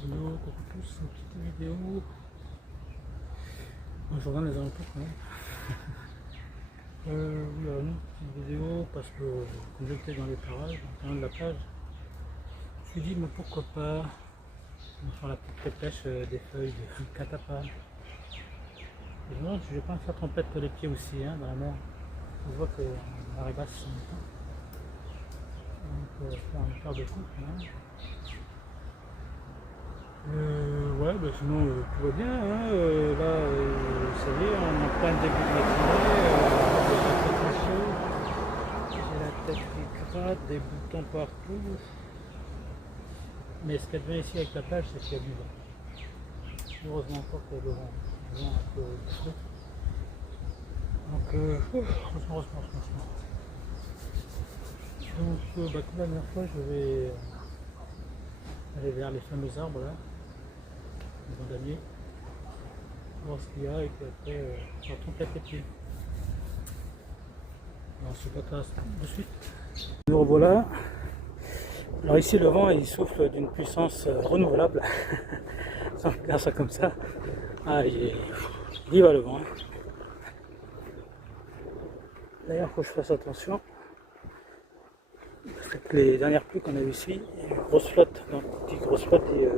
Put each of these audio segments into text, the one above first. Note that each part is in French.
Hello, coucou tous, une petite vidéo. Moi, je regarde les alentours quand même. Oula, non, une vidéo parce que comme j'étais dans les parages, dans de la plage, je me suis dit, mais pourquoi pas faire la petite pêche des feuilles de catappa. Et non, je vais pas me faire tremper les pieds aussi hein, dans la mer. Je vois que la marée basse en même temps. Donc, faire une paire de coups quand même. Ouais, bah sinon tout va bien. Hein. Là, ça y est, on est en plein début de matinée. J'ai la tête qui gratte, des boutons partout. Mais ce qu'il y a de bien ici avec la plage, c'est qu'il y a du vent. Heureusement encore qu'il y a du vent. Le vent un peu frais. Donc, heureusement. Donc, comme la dernière fois, je vais aller vers les fameux arbres là, les bandaniers. Voir ce qu'il y a et puis après je retourne les pieds. Alors je passe de suite. Nous revoilà. Alors ici le vent il souffle d'une puissance renouvelable. On regarde ça comme ça. Ah il y va le vent. D'ailleurs il faut que je fasse attention. Parce que les dernières pluies qu'on a eues ici, il y a une grosse flotte. Donc quand je dis grosse flotte, il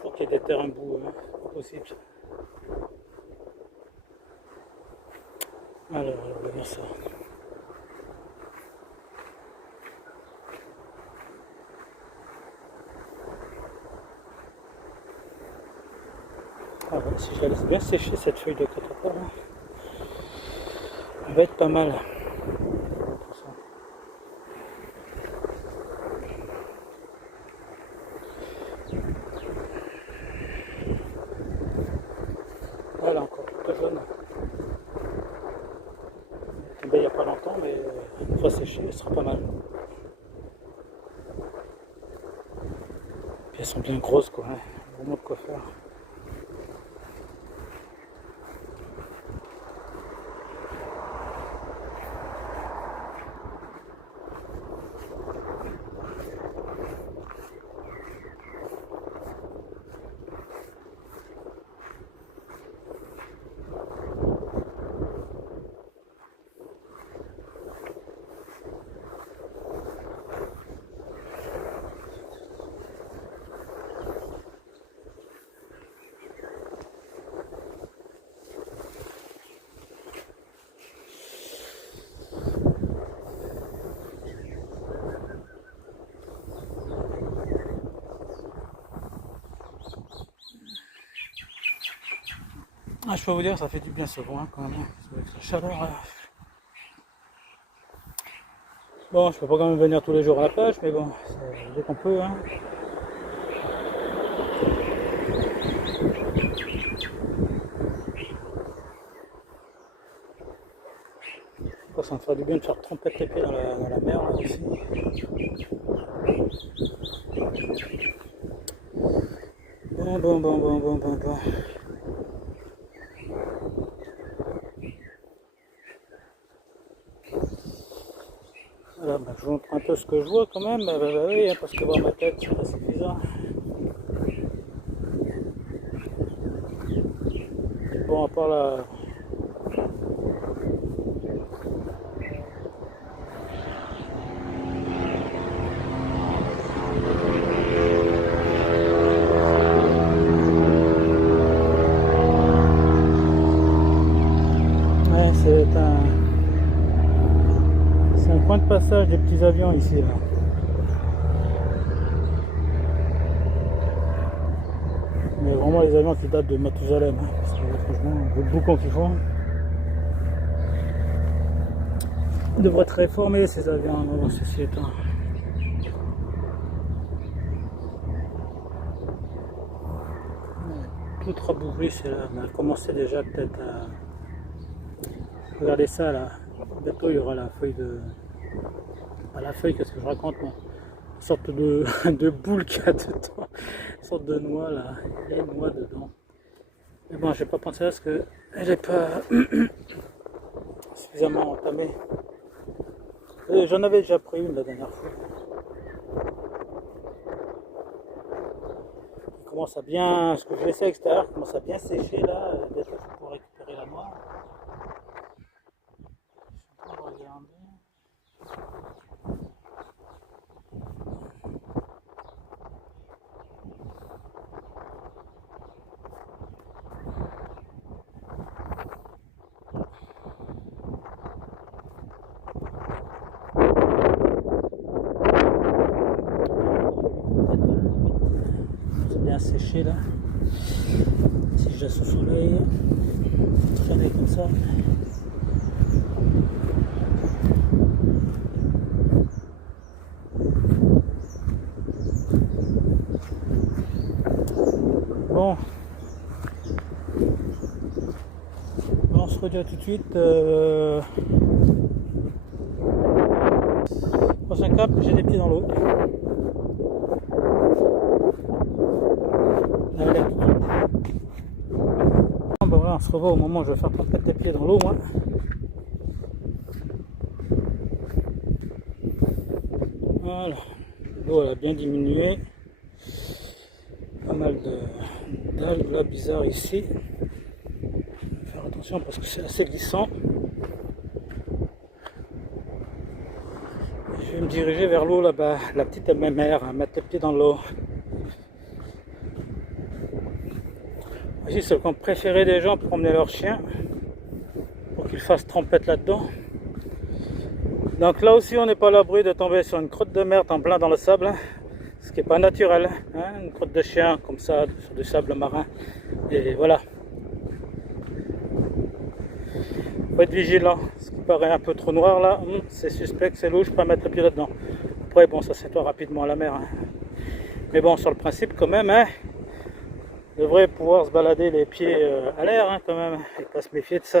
faut qu'il y ait des terres un bout, pas possible. Alors, on va voir ça. Ah ouais, si je la laisse bien sécher cette feuille de catappa, elle va être pas mal. Voilà, encore toute jaune. Elle est tombée il n'y a pas longtemps, mais une fois séchée, elle sera pas mal. Puis elles sont bien grosses, quoi. Hein. Vraiment de quoi faire. Ah, je peux vous dire, ça fait du bien ce vent hein, quand même. Avec la chaleur. Bon, je peux pas quand même venir tous les jours à la plage, mais bon, dès qu'on peut. Hein. Ça me ferait du bien de faire tremper les pieds dans la mer là, aussi. Bon. Voilà, je vous montre un peu ce que je vois quand même, oui, hein, parce que voir ma tête, c'est assez bizarre. Bon, à part la... Ouais, c'est un point de passage des petits avions ici, là. Mais vraiment les avions qui datent de Mathusalem, hein, parce que franchement, le boucan qu'ils font. Ils devraient être réformés ces avions, non, ceci étant. Tout rabougri, c'est là, on a commencé déjà peut-être à... Regardez ça là, bientôt il y aura la feuille de... Pas la feuille, qu'est-ce que je raconte moi? Une sorte de boule qu'il y a dedans, une sorte de noix là, il y a une noix dedans. Mais bon, j'ai pas pensé à ce que elle n'est pas suffisamment entamée. J'en avais déjà pris une la dernière fois. commence à bien, ce que je laissais à l'extérieur commence à bien sécher là, bientôt je vais pouvoir récupérer la noix. Je vais regarder. C'est bien séché là. Si je laisse au soleil, traîner comme ça. Bon, on se redit à tout de suite. Prochain cap, j'ai les pieds dans l'eau. Allez, à tout de suite. Bon, ben voilà, on se revoit au moment où je vais faire tremper tes pieds dans l'eau, moi. Voilà, l'eau elle a bien diminué. Pas mal d'algues là bizarres ici. Faire attention parce que c'est assez glissant. Je vais me diriger vers l'eau là-bas, la petite mère, hein, mettre les pieds dans l'eau. Ici c'est le coin préféré des gens pour emmener leurs chiens, pour qu'ils fassent trempette là-dedans. Donc là aussi on n'est pas à l'abri de tomber sur une crotte de merde en plein dans le sable, ce qui n'est pas naturel, hein, une crotte de chien comme ça sur du sable marin. Et voilà. Faut être vigilant, ce qui paraît un peu trop noir là, c'est suspect, c'est louche, pas mettre le pied là-dedans. Après bon ça s'étoile rapidement à la mer, hein. Mais bon sur le principe quand même, hein, on devrait pouvoir se balader les pieds à l'air, hein, quand même, et pas se méfier de ça.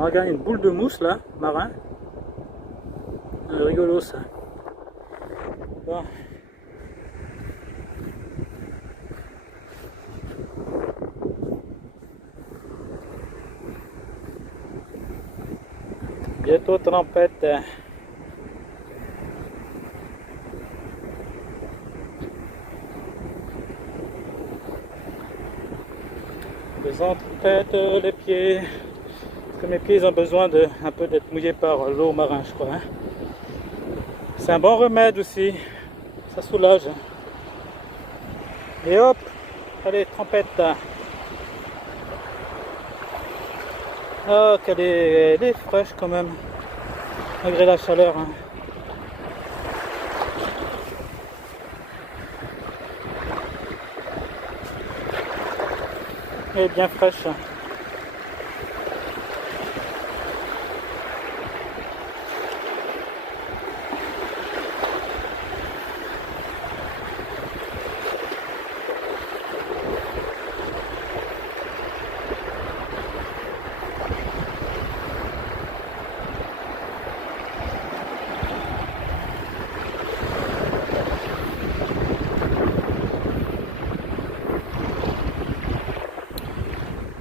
On regarde une boule de mousse là, marin. Rigolo ça. Bon. Bientôt tempête. Les tempêtes, les pieds. Parce que mes pieds ont besoin de un peu d'être mouillés par l'eau marin, je crois. Hein. C'est un bon remède aussi. Ça soulage. Et hop, allez, tempête. Oh, qu'elle est fraîche quand même, malgré la chaleur. Hein. Elle est bien fraîche.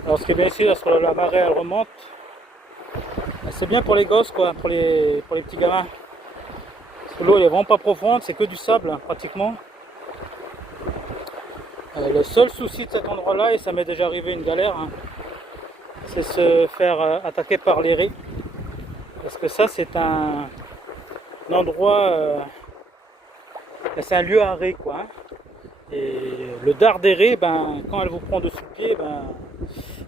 Alors ce qui est bien ici, lorsque la marée elle remonte, c'est bien pour les gosses, quoi, pour les petits gamins. Parce que l'eau elle est vraiment pas profonde, c'est que du sable hein, pratiquement. Le seul souci de cet endroit là, et ça m'est déjà arrivé une galère, hein, c'est se faire attaquer par les raies. Parce que ça c'est un endroit, c'est un lieu à raies quoi. Hein. Et le dard des raies, ben, quand elle vous prend dessus le pied, ben,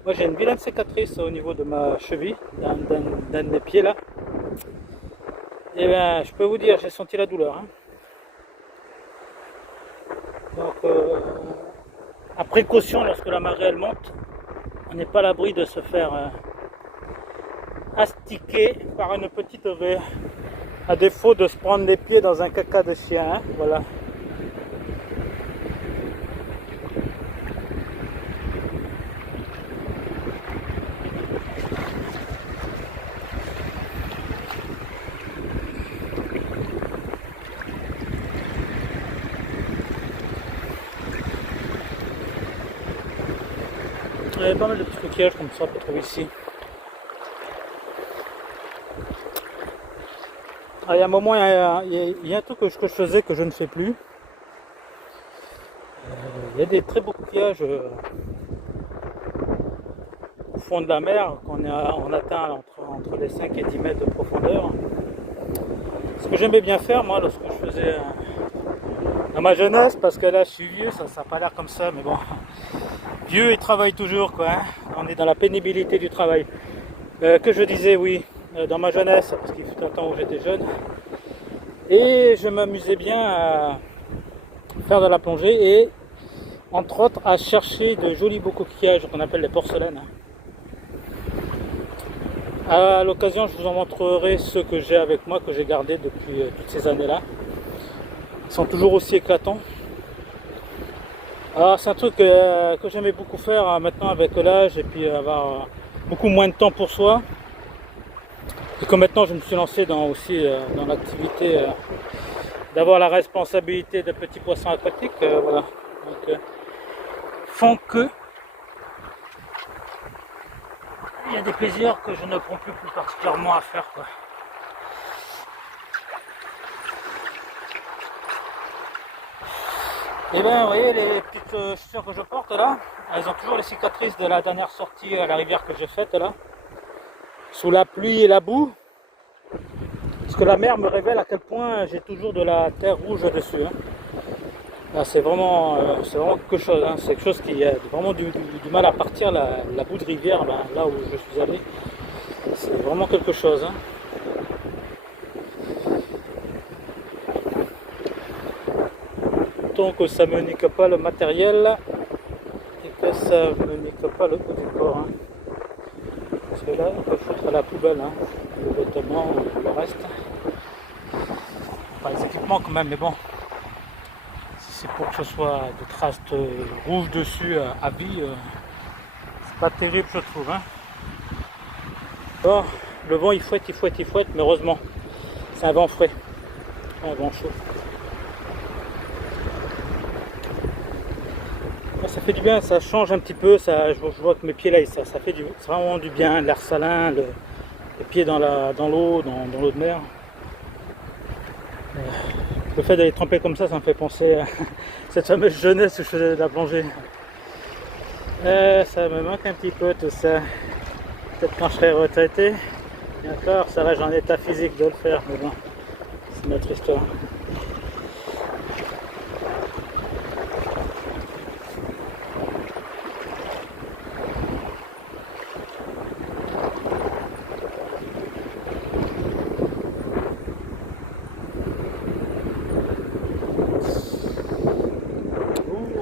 moi j'ai une vilaine cicatrice au niveau de ma cheville, d'un de mes pieds là. Et ben je peux vous dire, j'ai senti la douleur. Hein. Donc à précaution lorsque la marée elle monte, on n'est pas à l'abri de se faire astiquer par une petite raie. À défaut de se prendre les pieds dans un caca de chien. Hein. Voilà. Il y a pas mal de petits coquillages comme ça qu'on trouve ici. Ah, il y a un moment, il y a un truc que je faisais que je ne fais plus. Il y a des très beaux coquillages au fond de la mer on atteint entre les 5 et 10 mètres de profondeur. Ce que j'aimais bien faire moi lorsque je faisais dans ma jeunesse, parce que là je suis vieux, ça n'a pas l'air comme ça, mais bon, vieux et travaille toujours quoi, hein. On est dans la pénibilité du travail. Que je disais oui, dans ma jeunesse, parce qu'il fut un temps où j'étais jeune, et je m'amusais bien à faire de la plongée et entre autres à chercher de jolis beaux coquillages qu'on appelle les porcelaines. À l'occasion, je vous en montrerai ceux que j'ai avec moi, que j'ai gardés depuis toutes ces années-là. Ils sont toujours aussi éclatants. Alors c'est un truc que j'aimais beaucoup faire maintenant avec l'âge et puis avoir beaucoup moins de temps pour soi. Et comme maintenant je me suis lancé dans l'activité d'avoir la responsabilité de petits poissons aquatiques, voilà. Donc, font que il y a des plaisirs que je ne prends plus particulièrement à faire quoi. Et bien vous voyez les petites chaussures que je porte là, elles ont toujours les cicatrices de la dernière sortie à la rivière que j'ai faite là, sous la pluie et la boue, parce que la mer me révèle à quel point j'ai toujours de la terre rouge dessus, hein. Là, c'est vraiment quelque chose, hein. C'est quelque chose qui a vraiment du mal à partir, la boue de rivière là où je suis allé, c'est vraiment quelque chose, hein. Tant que ça ne me nique pas le matériel et que ça ne me nique pas le haut du corps, hein. Parce que là on peut foutre à la poubelle, hein, le vêtement, le reste, pas les équipements quand même, mais bon, si c'est pour que ce soit des traces rouges dessus à vie, c'est pas terrible je trouve, hein. Bon, le vent il fouette, mais heureusement c'est un vent frais, un vent chaud. Ça fait du bien, ça change un petit peu, ça, je vois que mes pieds là, ça fait vraiment du bien, l'air salin, les pieds dans l'eau, dans l'eau de mer. Le fait d'aller tremper comme ça me fait penser à cette fameuse jeunesse où je faisais de la plongée. Ça me manque un petit peu tout ça. Peut-être quand je serai retraité, et encore, ça va, j'ai en état physique de le faire, mais bon, c'est notre histoire.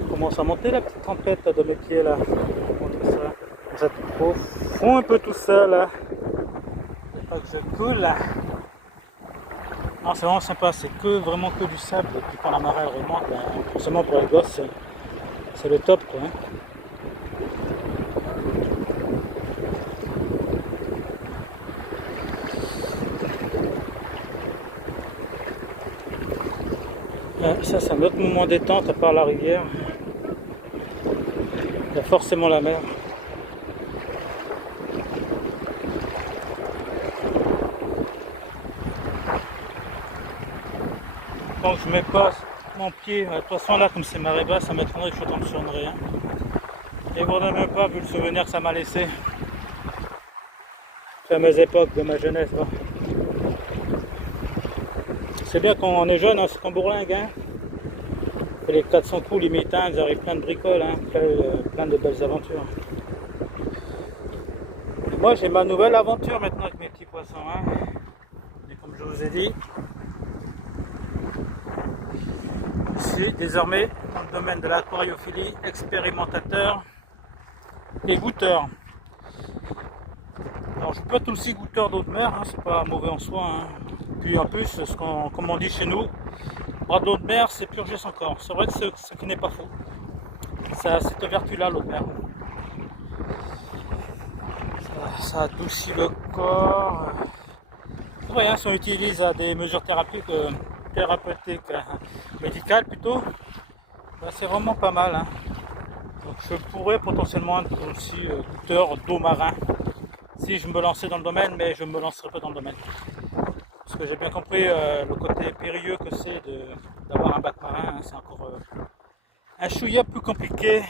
Commence à monter la petite tempête là, de mes pieds là. Vous êtes au fond un peu tout ça là. Pas que je coule là. Non, c'est vraiment sympa, c'est vraiment que du sable. Et puis quand la marée remonte, là, forcément pour les gosses, c'est le top quoi, hein. Ça c'est un autre moment détente à part la rivière. Il y a forcément la mer. Donc je mets pas mon pied, de toute façon là comme c'est marée basse, ça m'étonnerait que je tombe sur une raie, hein. Et vous n'avez même pas vu le souvenir que ça m'a laissé. À mes époques de ma jeunesse. Bon. C'est bien quand on est jeune, hein, c'est qu'on bourlingue, hein. Les 400 coups limite, hein, vous aurez plein de bricoles, hein, plein de belles aventures. Et moi j'ai ma nouvelle aventure maintenant avec mes petits poissons, hein. Et comme je vous ai dit, je suis désormais dans le domaine de l'aquariophilie, expérimentateur et goûteur. Alors je peux être aussi goûteur d'eau de mer, hein, c'est pas mauvais en soi, hein. Puis en plus, comme on dit chez nous, boire de l'eau de mer c'est purger son corps. C'est vrai que ce qui n'est pas faux. Ça a cette vertu-là, l'eau de mer. Ça adoucit le corps. Vous voyez, si on utilise à des mesures thérapeutiques, médicales plutôt, ben, c'est vraiment pas mal, hein. Donc je pourrais potentiellement être aussi goûteur d'eau marin si je me lançais dans le domaine, mais je ne me lancerai pas dans le domaine. Parce que j'ai bien compris le côté périlleux que c'est d'avoir un bac marin, hein. C'est encore un chouïa plus compliqué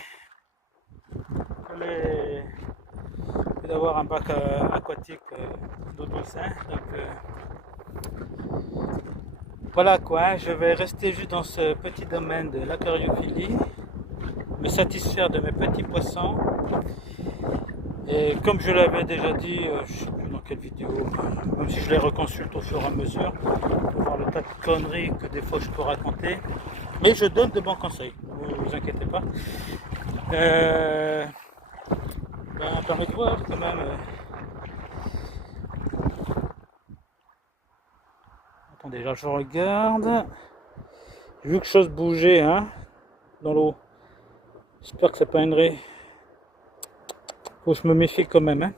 que d'avoir un bac aquatique d'eau douce, hein. Donc voilà quoi, hein. Je vais rester juste dans ce petit domaine de l'aquariophilie, me satisfaire de mes petits poissons. Et comme je l'avais déjà dit, je ne sais plus dans quelle vidéo, même si je les reconsulte au fur et à mesure, pour voir le tas de conneries que des fois je peux raconter, mais je donne de bons conseils, ne vous inquiétez pas. Permet de voir quand même. Attendez, là je regarde. J'ai vu quelque chose bouger, hein, dans l'eau. J'espère que c'est pas une raie. Faut que je me méfie quand même, hein.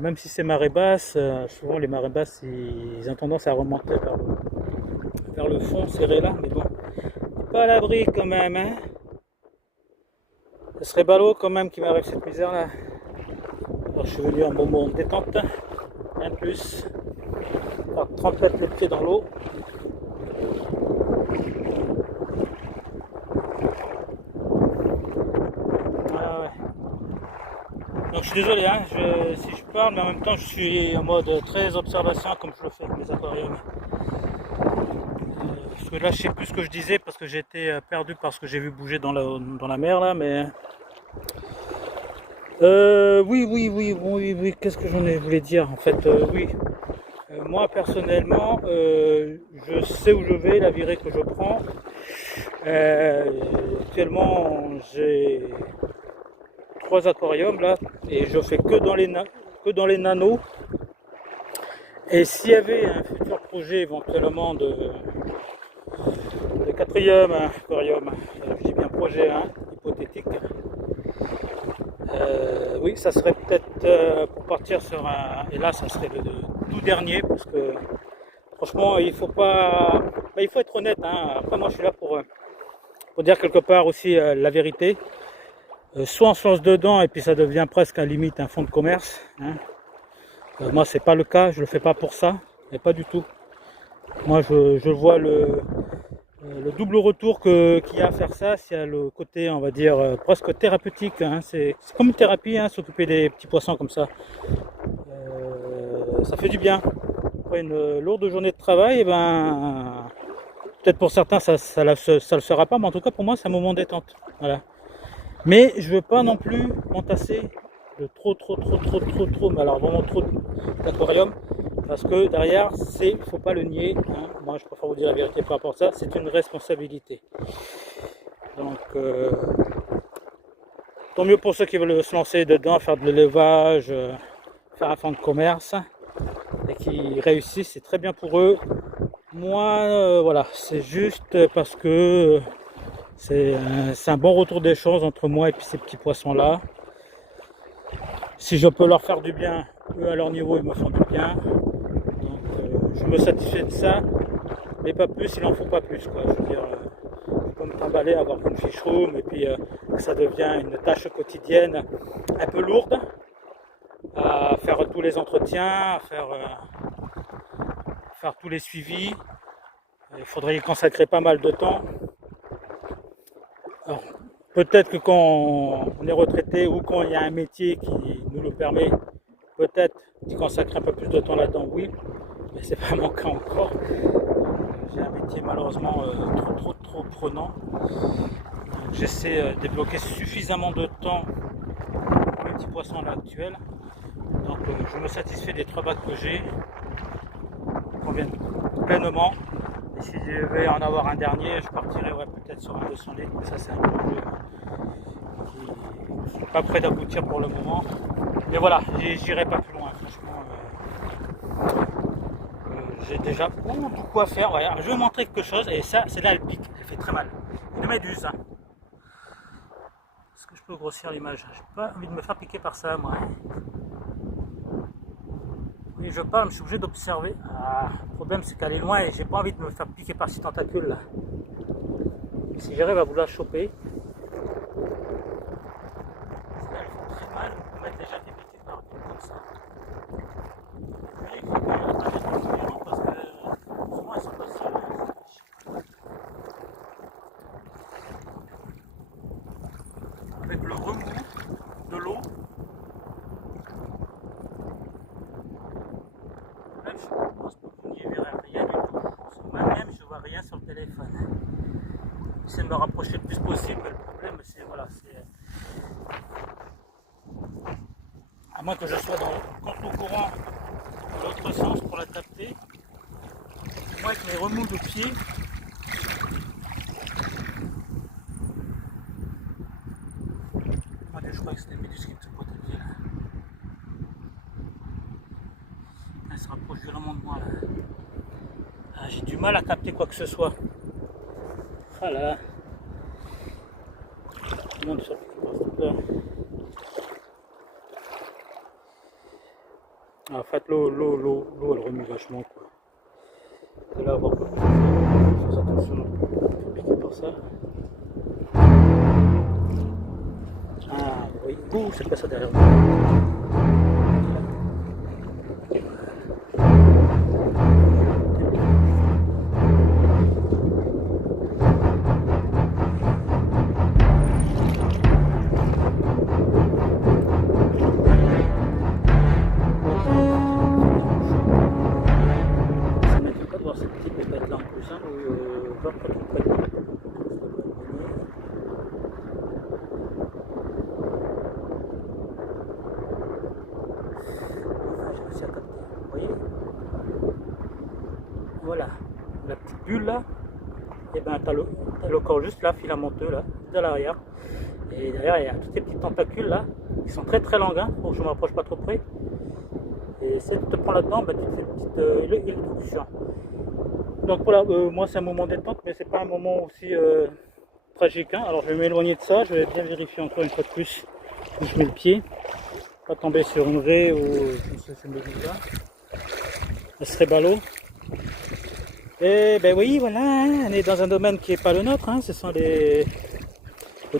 Même si c'est marée basse, souvent les marées basses ils ont tendance à remonter vers le fond, serré là, mais bon, pas à l'abri quand même, hein. Ce serait ballot quand même qu'il m'arrive cette misère là. Alors je suis venu en moment de détente, rien de plus. Alors, tremper les pieds dans l'eau. Donc je suis désolé, hein, si je parle, mais en même temps je suis en mode très observation comme je le fais avec mes aquariums. Parce que là je sais plus ce que je disais parce que j'étais perdu par ce que j'ai vu bouger dans la mer là, mais oui, qu'est-ce que j'en voulais dire en fait, oui. Moi personnellement, je sais où je vais, la virée que je prends. Actuellement j'ai 3 aquariums là et je fais que dans les nanos. Et s'il y avait un futur projet éventuellement de 4e aquarium, je dis bien projet, hein, hypothétique, oui, ça serait peut-être pour partir sur un, et là ça serait le tout dernier, parce que franchement il faut pas, il faut être honnête, hein. Après moi je suis là pour dire quelque part aussi la vérité. Soit on se lance dedans et puis ça devient presque à limite un fonds de commerce, hein. Moi c'est pas le cas, je le fais pas pour ça, mais pas du tout. Moi je vois le double retour qu'il y a à faire ça. Il y a le côté, on va dire, presque thérapeutique, hein. C'est comme une thérapie, hein, s'occuper des petits poissons comme ça. Ça fait du bien. Après une lourde journée de travail, et ben, peut-être pour certains ça le sera pas, mais en tout cas pour moi c'est un moment détente. Voilà. Mais je veux pas non plus m'entasser de trop, mais alors vraiment trop d'aquarium, parce que derrière, faut pas le nier, hein. Moi je préfère vous dire la vérité par rapport à ça, c'est une responsabilité. Donc tant mieux pour ceux qui veulent se lancer dedans, faire de l'élevage, faire un fonds de commerce, et qui réussissent, c'est très bien pour eux. Moi voilà, c'est juste parce que c'est un bon retour d'échange entre moi et puis ces petits poissons là. Si je peux leur faire du bien, eux à leur niveau ils me font du bien. Donc je me satisfais de ça, mais pas plus, il en faut pas plus quoi. Je veux dire, je peux me trimballer, avoir une fiche room et puis ça devient une tâche quotidienne un peu lourde à faire tous les entretiens, à faire tous les suivis. Il faudrait y consacrer pas mal de temps. Alors, peut-être que quand on est retraité ou quand il y a un métier qui nous le permet, peut-être d'y consacrer un peu plus de temps là-dedans, oui, mais c'est pas mon cas encore. J'ai un métier malheureusement trop prenant. J'essaie de débloquer suffisamment de temps pour les petits poissons à l'heure actuelle. Donc je me satisfais des 3 bacs que j'ai, qui conviennent pleinement. Et si je devais en avoir un dernier, je partirais peut-être sur un 200 litres, mais ça c'est un projet qui n'est pas prêt d'aboutir pour le moment. Mais voilà, j'irai pas plus loin, franchement. J'ai déjà beaucoup à faire. Ouais, je vais vous montrer quelque chose, et ça, c'est là, elle pique, elle fait très mal. Une méduse. Hein. Est-ce que je peux grossir l'image? J'ai pas envie de me faire piquer par ça, moi. Oui, je parle, je suis obligé d'observer. Le problème, c'est qu'elle est loin et j'ai pas envie de me faire piquer par ces tentacules là. Si j'arrive à vous la choper, elles font très mal. On peut mettre déjà des petites barres comme ça. Mais il faut quand même vois rien sur le téléphone. J'essaie de me rapprocher le plus possible, mais le problème c'est voilà, c'est à moins que je sois contre le courant dans l'autre sens pour la capter. Moi avec mes remous de pied, je crois que c'était le médus qui me pointe le pied là. Elle se rapproche vraiment de moi là. Ah, j'ai du mal à capter quoi que ce soit. Ah là là. Tout le monde sur là. En fait l'eau elle remue vachement quoi. Et là avoir faire attention, piqué par ça. Ah oui, ouh, c'est pas ça derrière moi. Ça m'étonne pas de voir cette petite bébête là en plus, hein, où voir pas trop près. Vous voyez, voilà, la petite bulle là, et ben t'as le corps juste là, filamenteux là, de l'arrière, et derrière il y a toutes ces petites tentacules là, qui sont très très longues, hein, pour que je ne m'approche pas trop près, et si tu te prends là-dedans, ben, tu te fais une petite électrocution. Donc voilà, moi c'est un moment détente, mais c'est pas un moment aussi tragique, hein. Alors je vais m'éloigner de ça, je vais bien vérifier encore une fois de plus où je mets le pied, pas tomber sur une raie ou je sais, je me dis là. Ce serait ballot. Et ben oui, voilà, hein, on est dans un domaine qui n'est pas le nôtre, hein, ce sont le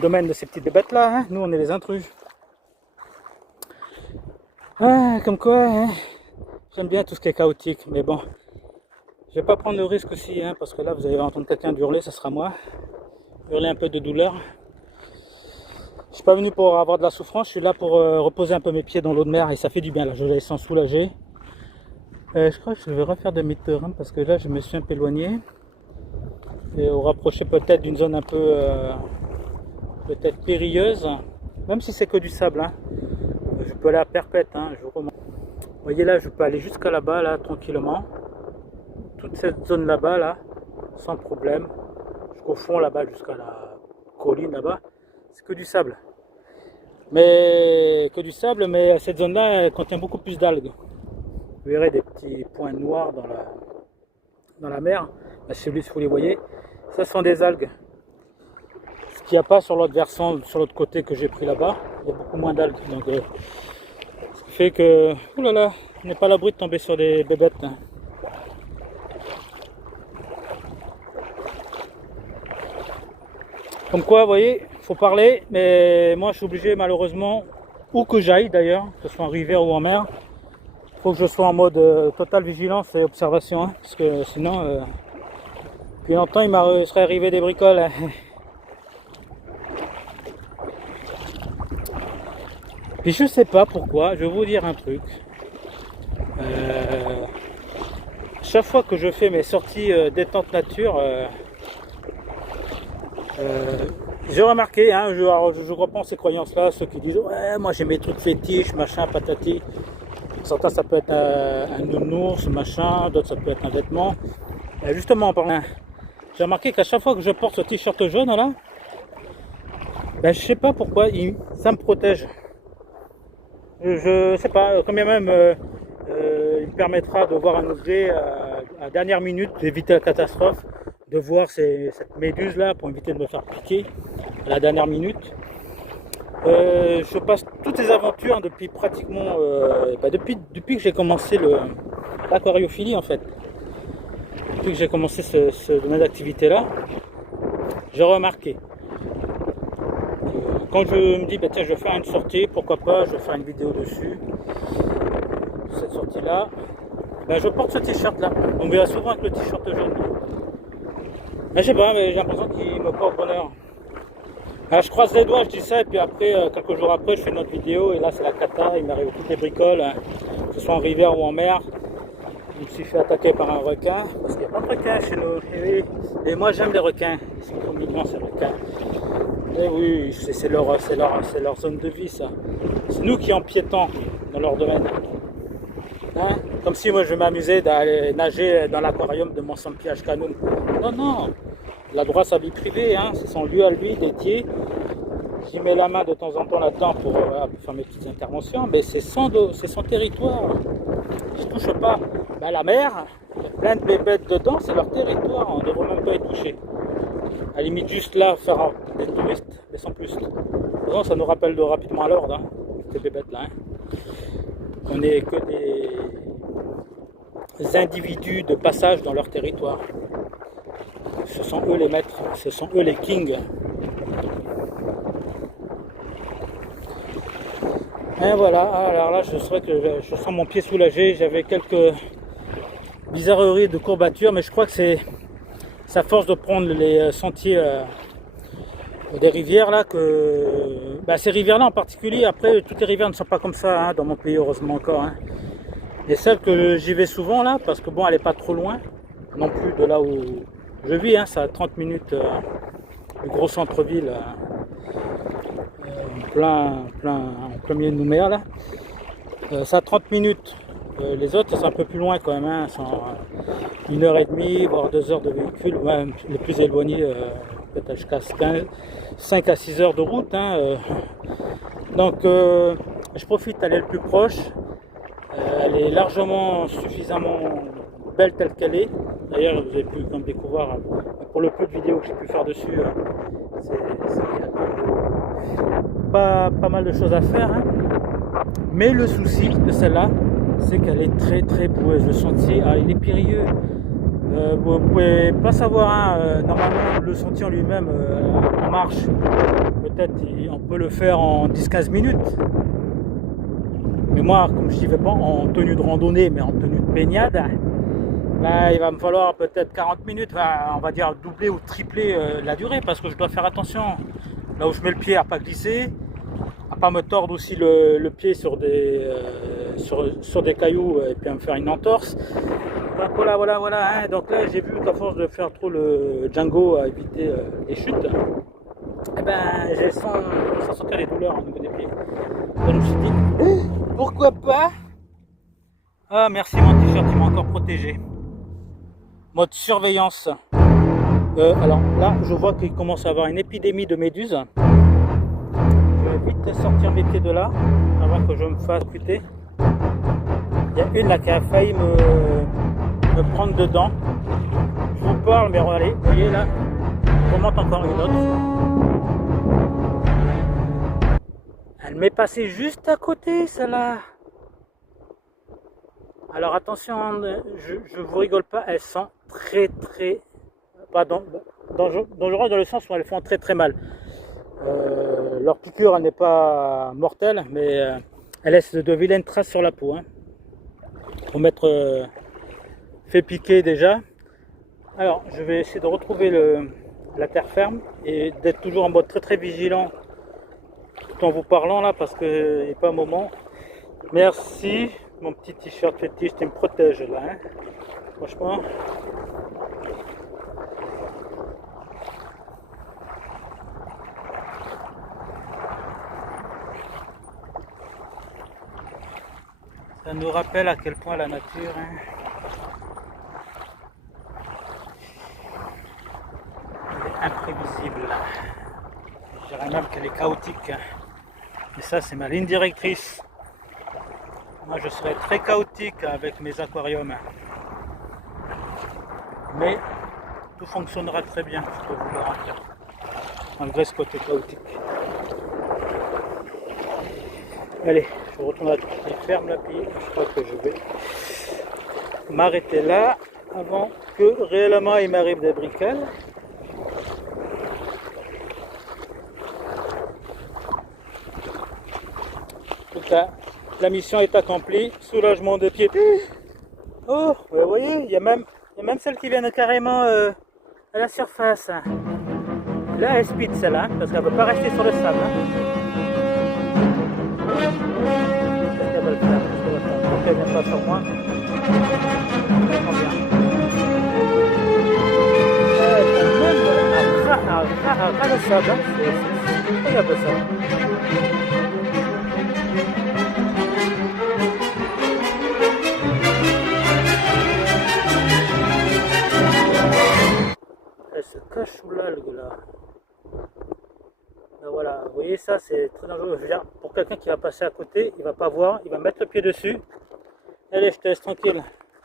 domaine de ces petites bêtes là, hein. Nous on est les intrus. Ah, comme quoi, hein, j'aime bien tout ce qui est chaotique, mais bon, je vais pas prendre le risque aussi, hein, parce que là vous allez entendre quelqu'un hurler, ça sera moi, hurler un peu de douleur. Je suis pas venu pour avoir de la souffrance, je suis là pour reposer un peu mes pieds dans l'eau de mer et ça fait du bien, là je les sens soulagés. Je crois que je vais refaire demi-tour, hein, parce que là je me suis un peu éloigné et au rapprocher peut-être d'une zone un peu peut-être périlleuse, même si c'est que du sable, hein. Je peux aller à perpète, hein, je vous remonte. Vous voyez là, je peux aller jusqu'à là-bas là tranquillement, toute cette zone là-bas là, sans problème, jusqu'au fond là-bas, jusqu'à la colline là-bas, c'est que du sable. Mais cette zone là elle contient beaucoup plus d'algues. Vous verrez des petits points noirs dans la mer. Là, si vous les voyez, ça sont des algues. Ce qu'il n'y a pas sur l'autre versant, sur l'autre côté que j'ai pris là-bas, il y a beaucoup moins d'algues. Donc, ce qui fait que, oulala, on n'est pas à l'abri de tomber sur des bébêtes, hein. Comme quoi, vous voyez, il faut parler, mais moi je suis obligé malheureusement, où que j'aille d'ailleurs, que ce soit en rivière ou en mer, il faut que je sois en mode totale vigilance et observation, hein, parce que sinon, depuis longtemps il serait arrivé des bricoles, hein. Puis je sais pas pourquoi, je vais vous dire un truc. Chaque fois que je fais mes sorties détente nature, j'ai remarqué, hein, je reprends ces croyances-là, ceux qui disent ouais, moi j'ai mes trucs fétiches, machin, patati. Certains ça peut être un nounours, machin, d'autres ça peut être un vêtement. Et justement, en parlant, j'ai remarqué qu'à chaque fois que je porte ce t-shirt jaune là, ben, je sais pas pourquoi, ça me protège. Je sais pas, combien même il me permettra de voir un objet à dernière minute, d'éviter la catastrophe, de voir cette méduse là pour éviter de me faire piquer à la dernière minute. Je passe toutes ces aventures depuis pratiquement depuis que j'ai commencé l'aquariophilie en fait. Depuis que j'ai commencé ce domaine d'activité là, j'ai remarqué. Quand je me dis, bah, tiens, je vais faire une sortie, pourquoi pas, je vais faire une vidéo dessus, cette sortie là, bah, je porte ce t-shirt là. On me verra souvent avec le t-shirt jaune. Mais je sais pas, mais j'ai l'impression qu'il me porte bonheur. Alors, je croise les doigts, je dis ça, et puis après, quelques jours après, je fais une autre vidéo, et là c'est la cata, il m'arrive toutes les bricoles, hein, que ce soit en rivière ou en mer. Je me suis fait attaquer par un requin, parce qu'il y a Un requin chez nous. Et, oui. Et moi j'aime les requins. Ils sont trop mignons ces requins. Et oui, c'est leur zone de vie ça. C'est nous qui empiétons dans leur domaine. Hein? Comme si moi je m'amusais d'aller nager dans l'aquarium de mon Sampi Ashkanum. Non, non. Il a droit à sa vie privée, hein. C'est son lieu à lui dédié. J'y mets la main de temps en temps là-dedans pour faire mes petites interventions, mais c'est son territoire. Je ne touche pas. Ben, la mer, il y a plein de bébêtes dedans, c'est leur territoire, on ne devrait même pas y toucher. À la limite, juste là, faire des touristes, mais sans plus. De toute façon, ça nous rappelle rapidement à l'ordre, hein, ces bébêtes-là. Hein. On n'est que des individus de passage dans leur territoire. Ce sont eux les maîtres, ce sont eux les kings. Et voilà, alors là je sens mon pied soulagé, j'avais quelques bizarreries de courbatures, mais je crois que c'est à force de prendre les sentiers des rivières là que... ces rivières là en particulier, après toutes les rivières ne sont pas comme ça hein, dans mon pays heureusement encore. Hein. Et celle que j'y vais souvent là, parce que bon elle n'est pas trop loin non plus de là où je vis, hein, ça a 30 minutes du gros centre-ville. En plein milieu de Nouméa là. Ça a 30 minutes. Les autres c'est un peu plus loin quand même, hein. C'est 1h30 voire 2 heures de véhicule, ouais, les plus éloignés peut-être jusqu'à 5 à 6 heures de route. Hein. Donc je profite d'aller le plus proche. Elle est largement suffisamment belle telle qu'elle est. D'ailleurs vous avez pu comme découvrir pour le peu de vidéos que j'ai pu faire dessus, pas mal de choses à faire, hein. Mais le souci de celle-là, c'est qu'elle est très très boueuse. Le sentier, il est périlleux. Vous pouvez pas savoir, hein, normalement le sentier en lui-même en marche, peut-être on peut le faire en 10-15 minutes. Mais moi, comme je n'y vais pas en tenue de randonnée, mais en tenue de baignade, il va me falloir peut-être 40 minutes, on va dire doubler ou tripler la durée, parce que je dois faire attention là où je mets le pied à pas glisser, à pas me tordre aussi le pied sur des cailloux et puis à me faire une entorse. Donc voilà, hein. Donc là j'ai vu qu'à force de faire trop le Django à éviter les chutes, j'ai senti les douleurs au niveau des pieds. Donc je me suis dit, pourquoi pas? Ah merci mon t-shirt, il m'a encore protégé. Mode surveillance. Alors là, je vois qu'il commence à avoir une épidémie de méduses. Je vais vite sortir mes pieds de là, avant que je me fasse cuter. Il y a une là qui a failli me prendre dedans. Je vous parle, mais regardez, vous voyez là, je remonte encore une autre. Elle m'est passée juste à côté, celle-là. Alors attention, je vous rigole pas, elles sont très dangereuses dans le sens où elles font très très mal. Leur piqûre elle n'est pas mortelle, mais elle laisse de vilaines traces sur la peau. Hein. Pour m'être fait piquer déjà. Alors je vais essayer de retrouver la terre ferme et d'être toujours en mode très très vigilant tout en vous parlant là, parce qu'il n'est pas un moment. Merci. Mon petit t-shirt fétiche, tu me protèges là, hein. Franchement. Ça nous rappelle à quel point la nature, hein, elle est imprévisible. Je dirais même qu'elle est chaotique. Hein. Et ça, c'est ma ligne directrice. Moi je serais très chaotique avec mes aquariums, mais tout fonctionnera très bien, je peux vous le garantir, malgré ce côté chaotique. Allez, je retourne à la ferme là, puis je crois que je vais m'arrêter là avant que réellement il m'arrive des bricoles. En tout cas, la mission est accomplie, soulagement de pied. Oh, vous voyez, il y a même celles qui viennent carrément à la surface. Là, elle speed celle-là, parce qu'elle ne veut pas rester sur le sable. Qu'est-ce qu'elle va le faire? Donc elle ne vient pas sur moi. sable, hein. C'est incroyable ça. Elle se cache sous l'algue là. Ben voilà, vous voyez ça, c'est très dangereux. Je veux dire, pour quelqu'un qui va passer à côté, il va pas voir, il va mettre le pied dessus. Allez, je te laisse tranquille.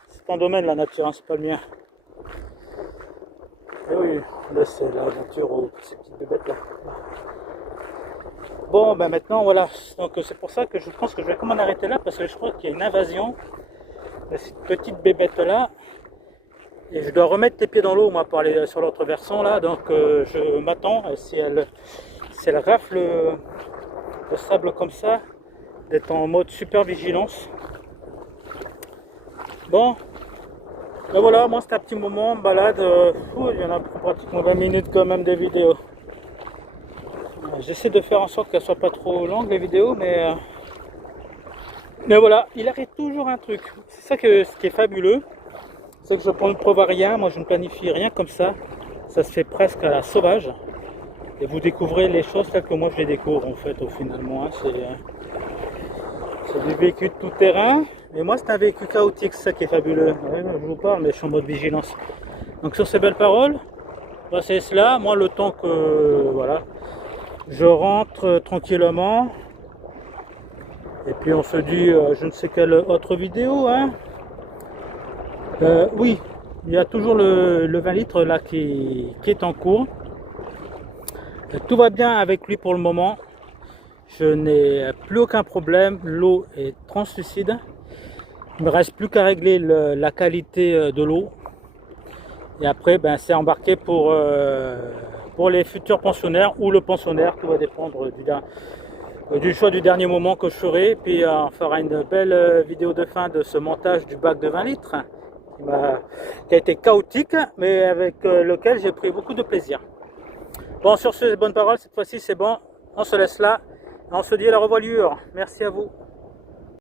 C'est ton domaine la nature, hein, c'est pas le mien. Et oui, là c'est la nature aux ces petites bébêtes là. Bon, ben maintenant voilà, donc c'est pour ça que je pense que je vais quand même arrêter là parce que je crois qu'il y a une invasion de cette petite bébête là. Et je dois remettre les pieds dans l'eau, moi, pour aller sur l'autre versant là. Donc je m'attends, si elle rafle le sable comme ça, d'être en mode super vigilance. Bon, ben voilà, moi c'était un petit moment, balade. Il y en a pour pratiquement 20 minutes quand même des vidéos. J'essaie de faire en sorte qu'elles soient pas trop longues les vidéos, mais voilà, il arrive toujours un truc. C'est ça ce qui est fabuleux, c'est que je ne prévois rien, moi je ne planifie rien comme ça. Ça se fait presque à la sauvage. Et vous découvrez les choses telles que moi je les découvre en fait au finalement. Hein. C'est du vécu de tout terrain. Mais moi c'est un vécu chaotique, c'est ça qui est fabuleux. Ouais, je vous parle, mais je suis en mode vigilance. Donc sur ces belles paroles, bah, c'est cela. Moi le temps que voilà, je rentre tranquillement. Et puis on se dit je ne sais quelle autre vidéo. Hein. Oui, il y a toujours le 20 litres là qui est en cours. Tout va bien avec lui pour le moment. Je n'ai plus aucun problème. L'eau est translucide. Il ne me reste plus qu'à régler la qualité de l'eau. Et après, ben, c'est embarqué pour les futurs pensionnaires ou le pensionnaire. Tout va dépendre du choix du dernier moment que je ferai. Puis on fera une belle vidéo de fin de ce montage du bac de 20 litres qui a été chaotique, mais avec lequel j'ai pris beaucoup de plaisir. Bon, sur ces bonnes paroles, cette fois-ci c'est bon, on se laisse là, on se dit à la revoilure. Merci à vous.